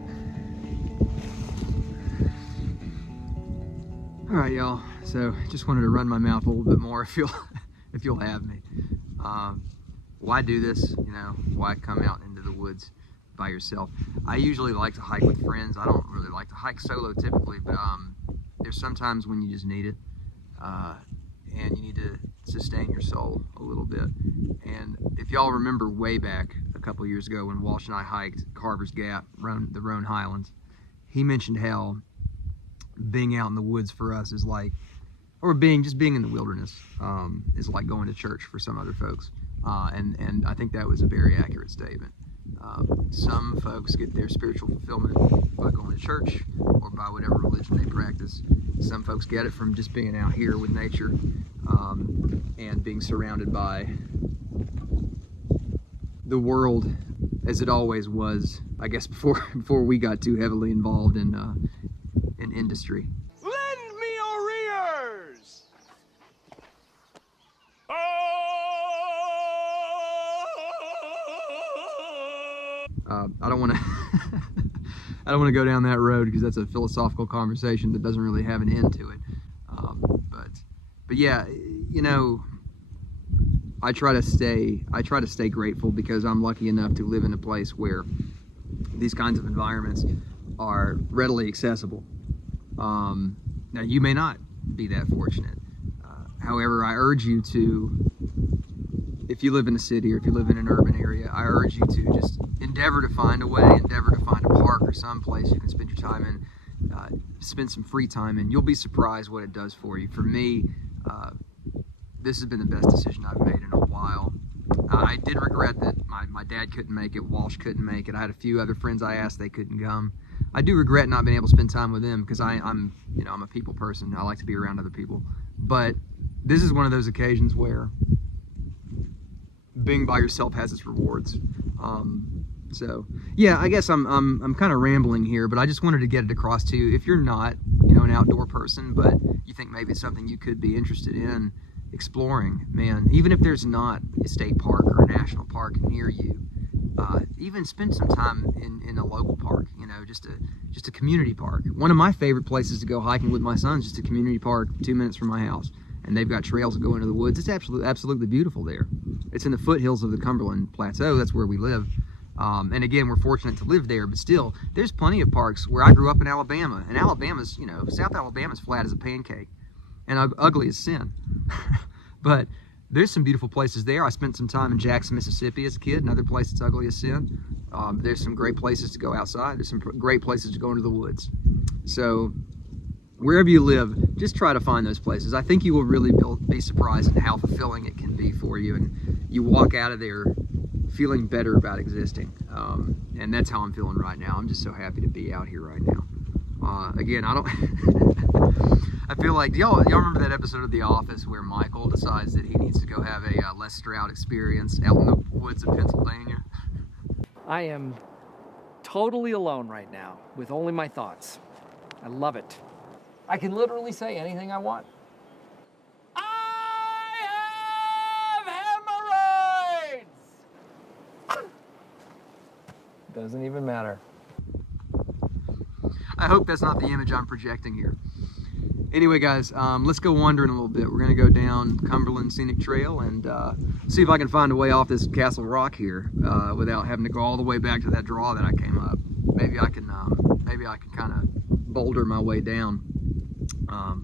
All right, y'all. So just wanted to run my mouth a little bit more if you'll have me. Why do this? You know, why come out into the woods by yourself? I usually like to hike with friends. I don't really like to hike solo typically, but there's sometimes when you just need it, and you need to sustain your soul a little bit. And if y'all remember way back a couple years ago when Walsh and I hiked Carver's Gap, the Roan Highlands, he mentioned how being out in the woods for us is like, or being in the wilderness is like going to church for some other folks. And I think that was a very accurate statement. Some folks get their spiritual fulfillment by going to church or by whatever religion they practice. Some folks get it from just being out here with nature and being surrounded by the world as it always was, I guess, before we got too heavily involved in industry. Lend me your ears! I don't want to I don't want to go down that road because that's a philosophical conversation that doesn't really have an end to it. But yeah, you know, I try to stay grateful because I'm lucky enough to live in a place where these kinds of environments are readily accessible. Now you may not be that fortunate. However, I urge you to, if you live in a city or if you live in an urban area, I urge you to just endeavor to find a way, endeavor to find a park or some place you can spend your time in, spend some free time in. You'll be surprised what it does for you. For me, this has been the best decision I've made in a while. I did regret that my dad couldn't make it, Walsh couldn't make it. I had a few other friends I asked, they couldn't come. I do regret not being able to spend time with them because I'm a people person. I like to be around other people. But this is one of those occasions where being by yourself has its rewards. So yeah, I guess I'm kind of rambling here, but I just wanted to get it across to you. If you're not, an outdoor person, but you think maybe it's something you could be interested in exploring, man, even if there's not a state park or a national park near you, even spend some time in a local park, just a community park. One of my favorite places to go hiking with my son is just a community park 2 minutes from my house. And they've got trails that go into the woods. It's absolutely beautiful there. It's in the foothills of the Cumberland Plateau. That's where we live. And again, we're fortunate to live there, but still, there's plenty of parks where I grew up in Alabama. And Alabama's, South Alabama's flat as a pancake and ugly as sin. But there's some beautiful places there. I spent some time in Jackson, Mississippi as a kid, another place that's ugly as sin. There's some great places to go outside. There's some great places to go into the woods. So wherever you live, just try to find those places. I think you will really be surprised at how fulfilling it can be for you, and you walk out of there feeling better about existing. And that's how I'm feeling right now. I'm just so happy to be out here right now. Again, I don't I feel like, y'all remember that episode of The Office where Michael decides that he needs to go have a Les Stroud experience out in the woods of Pennsylvania? I am totally alone right now with only my thoughts. I love it. I can literally say anything I want. I have hemorrhoids! Doesn't even matter. I hope that's not the image I'm projecting here. Anyway, guys, let's go wandering a little bit. We're gonna go down Cumberland Scenic Trail and see if I can find a way off this Castle Rock here without having to go all the way back to that draw that I came up. Maybe I can kind of boulder my way down.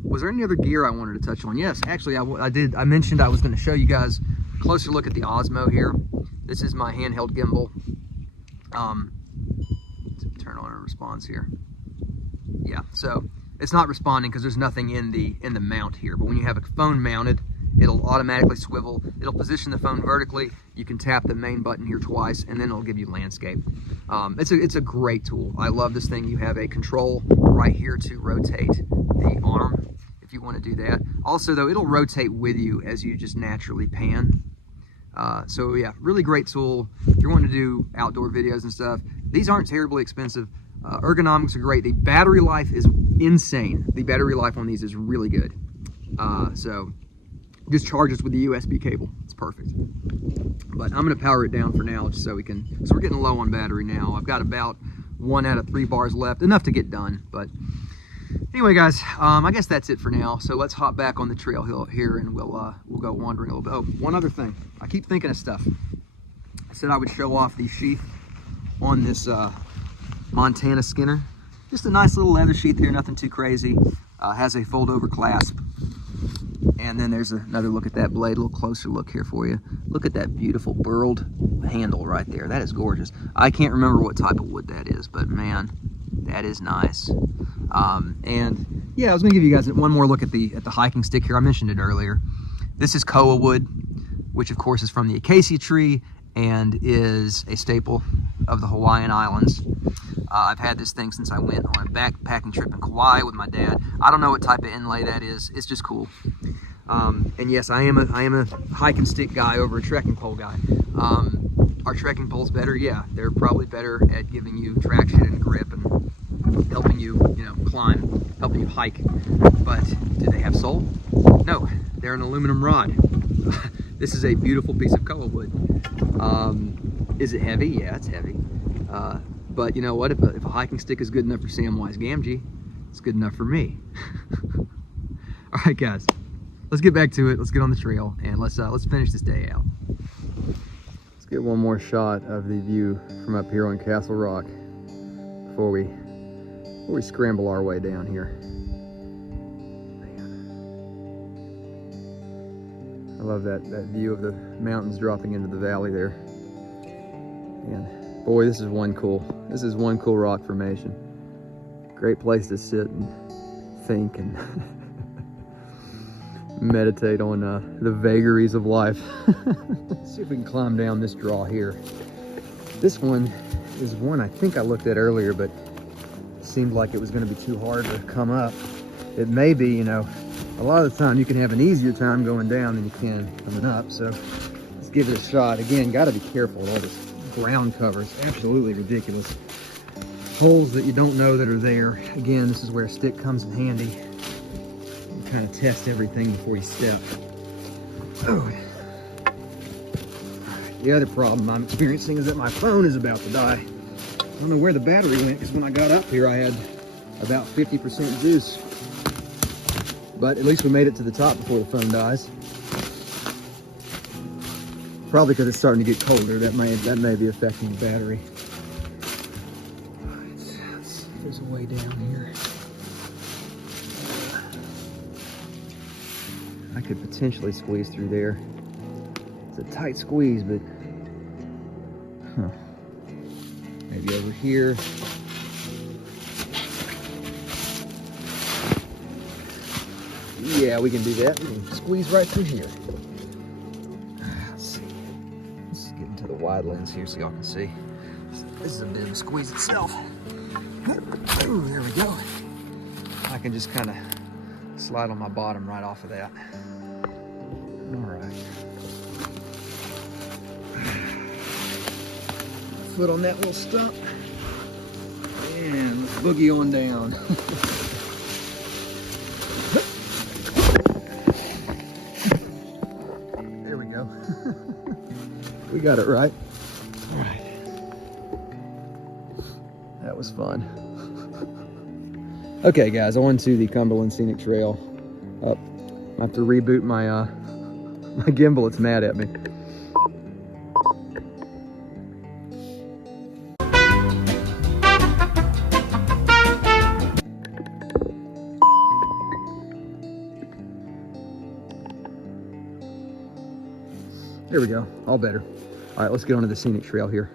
Was there any other gear I wanted to touch on? Yes, actually, I mentioned I was going to show you guys a closer look at the Osmo here. This is my handheld gimbal. Turn on a response here. Yeah, so it's not responding because there's nothing in the mount here. But when you have a phone mounted, it'll automatically swivel. It'll position the phone vertically. You can tap the main button here twice, and then it'll give you landscape. It's a great tool. I love this thing. You have a control right here to rotate the arm if you want to do that. Also, though, it'll rotate with you as you just naturally pan. So yeah, really great tool. If you're wanting to do outdoor videos and stuff, these aren't terribly expensive. Ergonomics are great. The battery life is insane. The battery life on these is really good. So just charges with the USB cable. It's perfect. But I'm gonna power it down for now just so so we're getting low on battery now. I've got about 1 out of 3 bars left, enough to get done. But anyway, guys, I guess that's it for now. So let's hop back on the trail here and we'll go wandering a little bit. Oh, one other thing. I keep thinking of stuff. I said I would show off the sheath on this Montana Skinner. Just a nice little leather sheath here, nothing too crazy. Has a fold over clasp. And then there's another look at that blade, a little closer look here for you. Look at that beautiful burled handle right there. That is gorgeous. I can't remember what type of wood that is, but man, that is nice. And yeah, I was gonna give you guys one more look at the hiking stick here. I mentioned it earlier. This is koa wood, which of course is from the acacia tree and is a staple of the Hawaiian Islands. I've had this thing since I went on a backpacking trip in Kauai with my dad. I don't know what type of inlay that is. It's just cool. And yes, I am a hike and stick guy over a trekking pole guy. Are trekking poles better? Yeah, they're probably better at giving you traction and grip and helping you, climb, helping you hike. But do they have sole? No, they're an aluminum rod. This is a beautiful piece of koa wood. Is it heavy? Yeah, it's heavy. But you know what? If a hiking stick is good enough for Samwise Gamgee, it's good enough for me. All right, guys, let's get back to it. Let's get on the trail and let's finish this day out. Let's get one more shot of the view from up here on Castle Rock before we scramble our way down here. Man. I love that view of the mountains dropping into the valley there. And boy, this is one cool rock formation. Great place to sit and think and meditate on the vagaries of life. Let's see if we can climb down this draw here. This one is one I think I looked at earlier, but it seemed like it was going to be too hard to come up. It may be, a lot of the time you can have an easier time going down than you can coming up. So let's give it a shot. Again, got to be careful with all this ground cover. It's absolutely ridiculous. Holes that you don't know that are there. Again, this is where a stick comes in handy. You kind of test everything before you step. Oh. The other problem I'm experiencing is that my phone is about to die. I don't know where the battery went, because when I got up here I had about 50% juice. But at least we made it to the top before the phone dies. Probably because it's starting to get colder. That may be affecting the battery. All right, let's see if there's a way down here. I could potentially squeeze through there. It's a tight squeeze, but maybe over here. Yeah, we can do that. We can squeeze right through here. Let's see. Let's get into the wide lens here so y'all can see. This is a bit of a squeeze itself. Ooh, there we go. I can just kind of slide on my bottom right off of that. All right. Foot on that little stump. And let's boogie on down. There we go. We got it right. All right. That was fun. Okay, guys, on to the Cumberland Scenic Trail. Up. I have to reboot my my gimbal. It's mad at me. There we go, all better. All right, let's get onto the scenic trail here.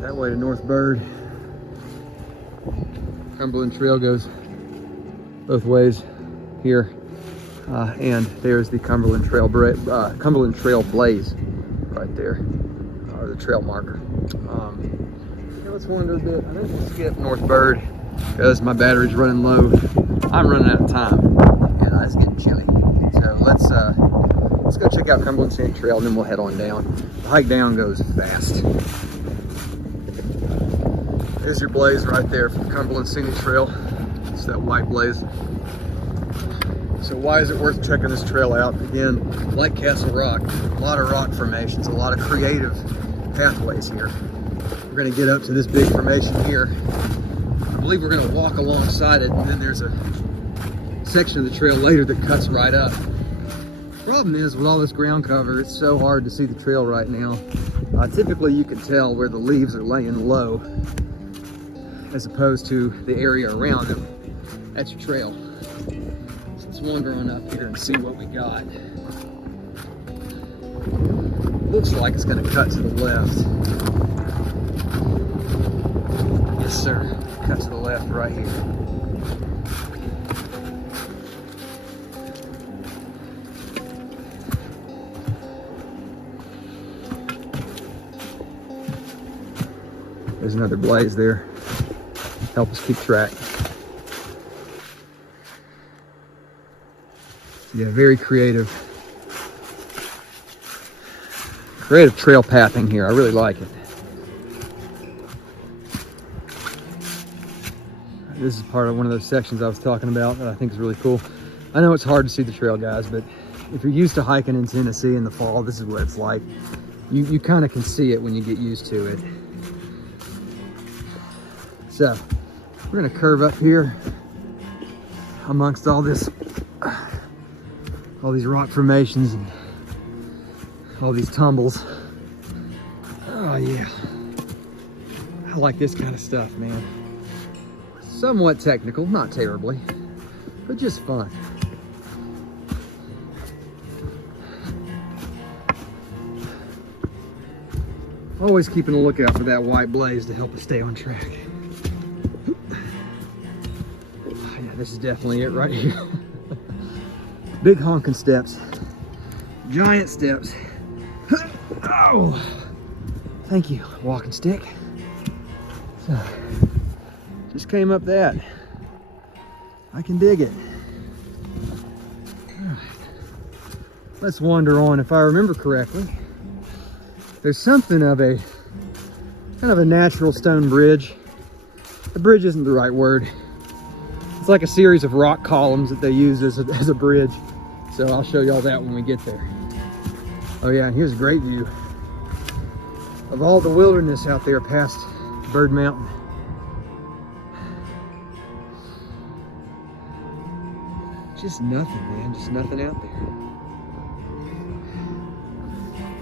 That way to North Bird. Cumberland Trail goes both ways here, and there's the Cumberland Trail Blaze. right there, or the trail marker. Let's wander a bit. I think we'll skip North Bird because my battery's running low. I'm running out of time, and it's getting chilly. So let's go check out Cumberland Scenic Trail, and then we'll head on down. The hike down goes fast. There's your blaze right there from Cumberland Scenic Trail. It's that white blaze. So why is it worth checking this trail out? Again, like Castle Rock, a lot of rock formations, a lot of creative pathways here. We're gonna get up to this big formation here. I believe we're gonna walk alongside it, and then there's a section of the trail later that cuts right up. Problem is, with all this ground cover, it's so hard to see the trail right now. Typically you can tell where the leaves are laying low as opposed to the area around them. That's your trail. So let's wander on up here and see what we got. Looks like it's gonna cut to the left. Yes, sir. Cut to the left right here. There's another blaze there. Help us keep track. Yeah, very creative. Creative trail pathing here. I really like it. This is part of one of those sections I was talking about that I think is really cool. I know it's hard to see the trail, guys, but if you're used to hiking in Tennessee in the fall, this is what it's like. You kind of can see it when you get used to it. So we're gonna curve up here amongst all these rock formations and all these tumbles. Oh yeah, I like this kind of stuff, man. Somewhat technical, not terribly, but just fun. Always keeping a lookout for that white blaze to help us stay on track. Yeah, this is definitely it right here. Big honking steps, giant steps. Oh, thank you, walking stick. So, just came up that. I can dig it. All right. Let's wander on. If I remember correctly, there's something of a kind of a natural stone bridge. A bridge isn't the right word. It's like a series of rock columns that they use as a bridge. So I'll show y'all that when we get there. Oh yeah, and here's a great view of all the wilderness out there past Bird Mountain. Just nothing, man, just nothing out there.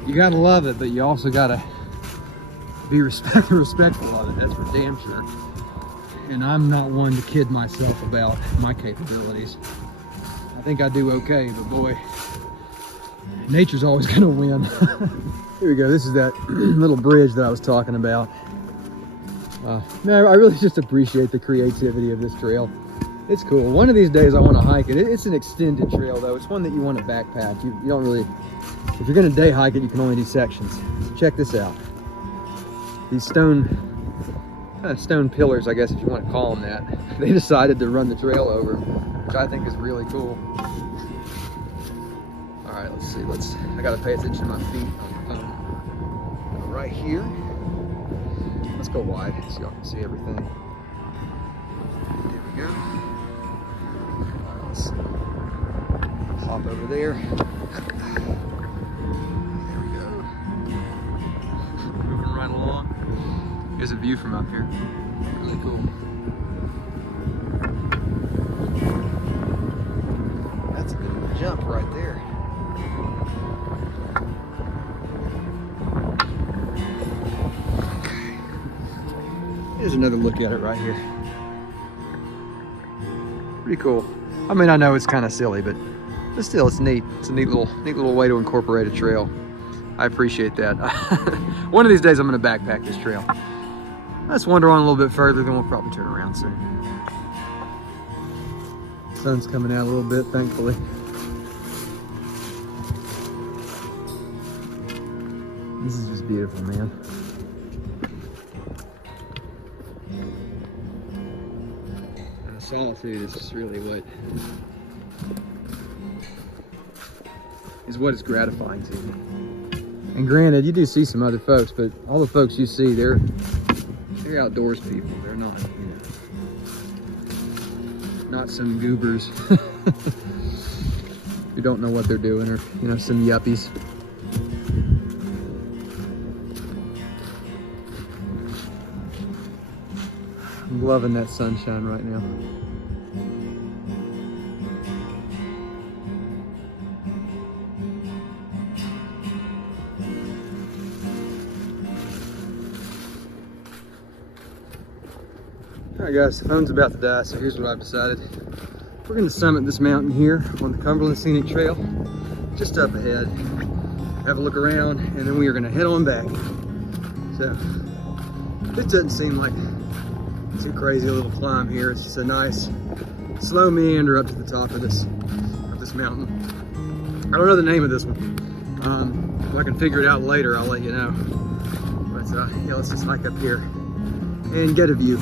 You gotta love it, but you also gotta be respectful of it, that's for damn sure. And I'm not one to kid myself about my capabilities. I think I do okay, but boy, nature's always gonna win. Here we go, this is that little bridge that I was talking about. Man, I really just appreciate the creativity of this trail. It's cool. One of these days I want to hike it. It's an extended trail though. It's one that you want to backpack. You don't really, if you're going to day hike it, you can only do sections. So check this out. These stone pillars, I guess if you want to call them that, they decided to run the trail over, which I think is really cool. All right, let's see. I got to pay attention to my feet. Right here. Let's go wide so y'all can see everything. There we go. Let's hop over there. There we go. Moving right along. Here's a view from up here. Really cool. That's a bit of a jump right there. Okay. Here's another look at it right here. Pretty cool. I mean, I know it's kind of silly, but still, it's neat. It's a neat little way to incorporate a trail. I appreciate that. One of these days, I'm going to backpack this trail. Let's wander on a little bit further, then we'll probably turn around soon. Sun's coming out a little bit, thankfully. This is just beautiful, man. Solitude is just really what is gratifying to me. And granted, you do see some other folks, but all the folks you see, they're outdoors people. They're not, not some goobers who don't know what they're doing, or some yuppies. I'm loving that sunshine right now. Alright guys, the phone's about to die, so here's what I've decided. We're going to summit this mountain here on the Cumberland Scenic Trail, just up ahead. Have a look around, and then we are going to head on back. So, this doesn't seem like too crazy a little climb here. It's just a nice, slow meander up to the top of this mountain. I don't know the name of this one. If I can figure it out later, I'll let you know. But yeah, let's just hike up here and get a view.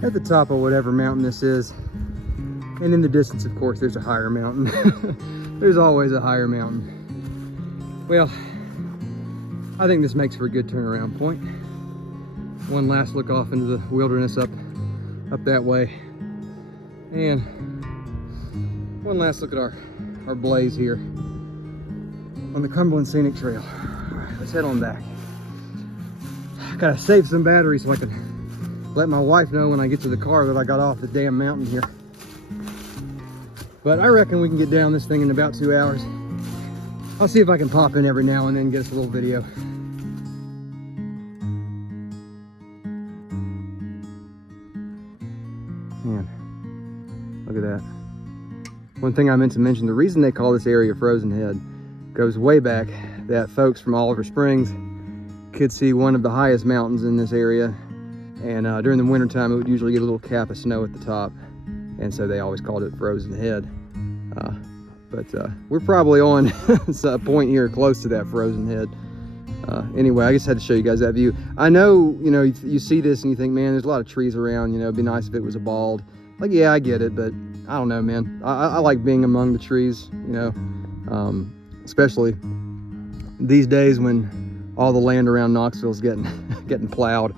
At the top of whatever mountain this is, and in the distance, of course, there's a higher mountain. There's always a higher mountain. Well, I think this makes for a good turnaround point. One last look off into the wilderness up that way, and one last look at our blaze here on the Cumberland Scenic Trail. All right, let's head on back. Gotta save some batteries so I can let my wife know when I get to the car that I got off the damn mountain here. But I reckon we can get down this thing in about 2 hours. I'll see if I can pop in every now and then and get us a little video. Man, look at that. One thing I meant to mention, the reason they call this area Frozen Head goes way back, that folks from Oliver Springs could see one of the highest mountains in this area. And during the wintertime, it would usually get a little cap of snow at the top. And so they always called it Frozen Head. But we're probably on a point here close to that Frozen Head. Anyway, I just had to show you guys that view. I know, you see this and you think, man, there's a lot of trees around, it'd be nice if it was a bald. Like, yeah, I get it, but I don't know, man. I like being among the trees, especially these days when all the land around Knoxville's getting plowed.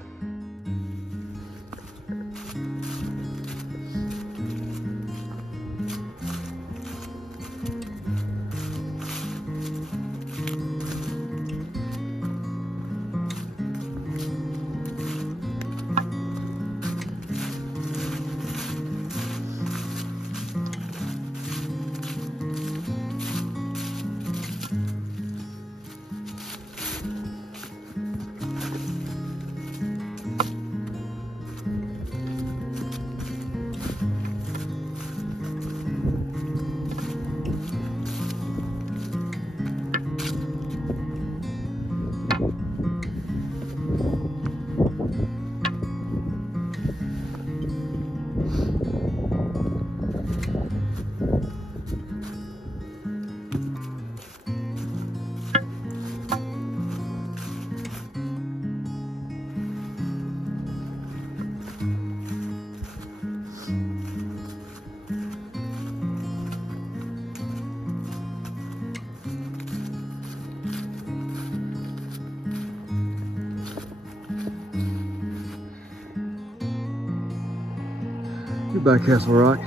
Goodbye, Castle Rock.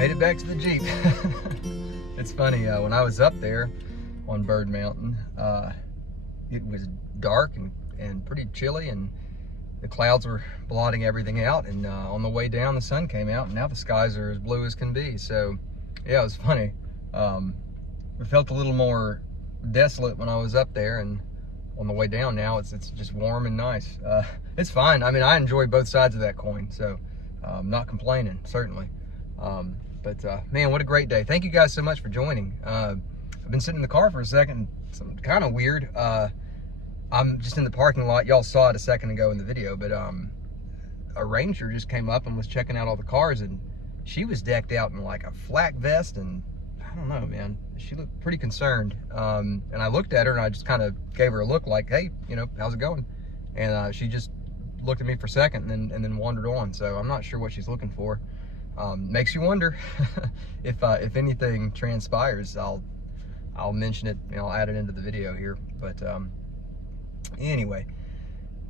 made it back to the Jeep. It's funny, when I was up there on Bird Mountain, it was dark and pretty chilly, and the clouds were blotting everything out, and on the way down the sun came out, and now the skies are as blue as can be. So yeah, it was funny. It felt a little more desolate when I was up there, and on the way down now it's just warm and nice. It's fine. I mean, I enjoy both sides of that coin, so I'm not complaining, certainly. But man, what a great day. Thank you guys so much for joining. I've been sitting in the car for a second. It's kind of weird. I'm just in the parking lot. Y'all saw it a second ago in the video, but a ranger just came up and was checking out all the cars, and she was decked out in like a flak vest, and I don't know, man, she looked pretty concerned. And I looked at her and I just kind of gave her a look like, hey, you know, how's it going? And she just looked at me for a second and then wandered on. So I'm not sure what she's looking for. Makes you wonder if anything transpires. I'll mention it, you know, I'll add it into the video here. But anyway,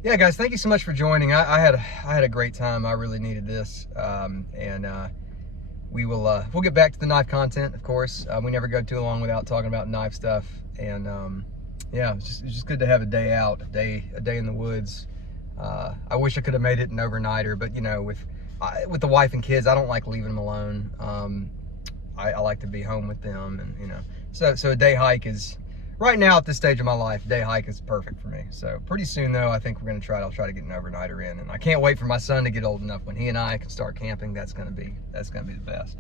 yeah, guys, thank you so much for joining. I had a great time. I really needed this, and we'll get back to the knife content, of course. We never go too long without talking about knife stuff, and yeah, it's just good to have a day out, a day in the woods. I wish I could have made it an overnighter, but you know, with the wife and kids, I don't like leaving them alone. I like to be home with them, and you know, so a day hike is, right now at this stage of my life, day hike is perfect for me. So pretty soon though, I think I'll try to get an overnighter in, and I can't wait for my son to get old enough when he and I can start camping. That's gonna be the best.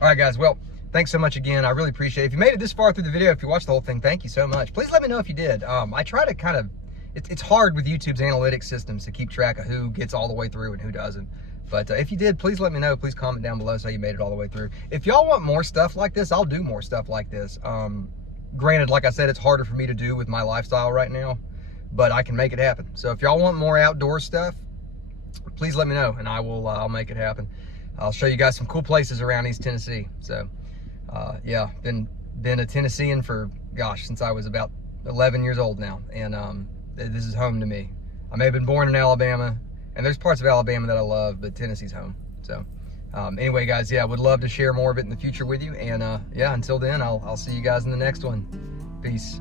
All right, guys. Well, thanks so much again. I really appreciate it. If you made it this far through the video, if you watched the whole thing, thank you so much. Please let me know if you did. I try to kind of, it's hard with YouTube's analytics systems to keep track of who gets all the way through and who doesn't. But if you did, please let me know. Please comment down below so you made it all the way through. If y'all want more stuff like this, I'll do more stuff like this. Granted, like I said, it's harder for me to do with my lifestyle right now, but I can make it happen. So if y'all want more outdoor stuff, please let me know, and I'll make it happen. I'll show you guys some cool places around East Tennessee. So yeah, been a Tennessean for, gosh, since I was about 11 years old now, and this is home to me. I may have been born in Alabama, and there's parts of Alabama that I love, but Tennessee's home. So anyway, guys, yeah, I would love to share more of it in the future with you, and yeah, until then, I'll see you guys in the next one. Peace.